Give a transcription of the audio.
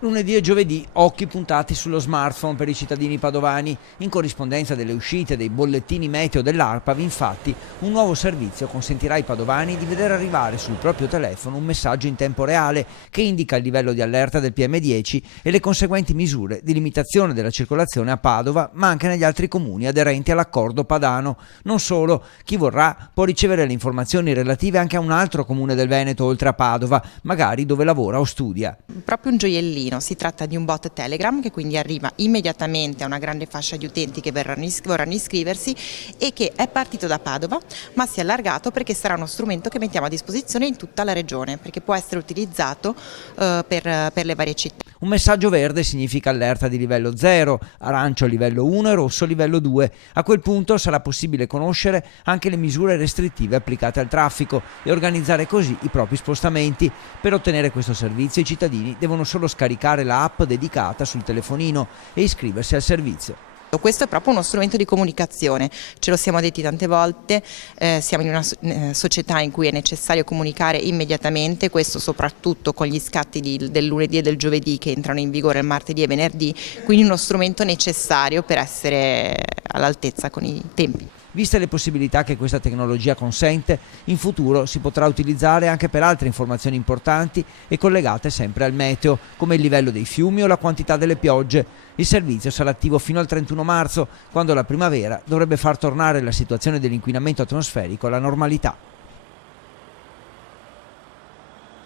Lunedì e giovedì occhi puntati sullo smartphone per i cittadini padovani. In corrispondenza delle uscite dei bollettini meteo dell'ARPAV, infatti, un nuovo servizio consentirà ai padovani di vedere arrivare sul proprio telefono un messaggio in tempo reale che indica il livello di allerta del PM10 e le conseguenti misure di limitazione della circolazione a Padova, ma anche negli altri comuni aderenti all'accordo padano. Non solo, chi vorrà può ricevere le informazioni relative anche a un altro comune del Veneto oltre a Padova, magari dove lavora o studia. Proprio un gioiellino. Si tratta di un bot Telegram che quindi arriva immediatamente a una grande fascia di utenti che vorranno iscriversi e che è partito da Padova ma si è allargato perché sarà uno strumento che mettiamo a disposizione in tutta la regione, perché può essere utilizzato per le varie città. Un messaggio verde significa allerta di livello 0, arancio livello 1 e rosso livello 2. A quel punto sarà possibile conoscere anche le misure restrittive applicate al traffico e organizzare così i propri spostamenti. Per ottenere questo servizio i cittadini devono solo scaricare la app dedicata sul telefonino e iscriversi al servizio. Questo è proprio uno strumento di comunicazione, ce lo siamo detti tante volte, siamo in una società in cui è necessario comunicare immediatamente, questo soprattutto con gli scatti del lunedì e del giovedì che entrano in vigore il martedì e venerdì, quindi uno strumento necessario per essere all'altezza con i tempi. Viste le possibilità che questa tecnologia consente, in futuro si potrà utilizzare anche per altre informazioni importanti e collegate sempre al meteo, come il livello dei fiumi o la quantità delle piogge. Il servizio sarà attivo fino al 31 marzo, quando la primavera dovrebbe far tornare la situazione dell'inquinamento atmosferico alla normalità.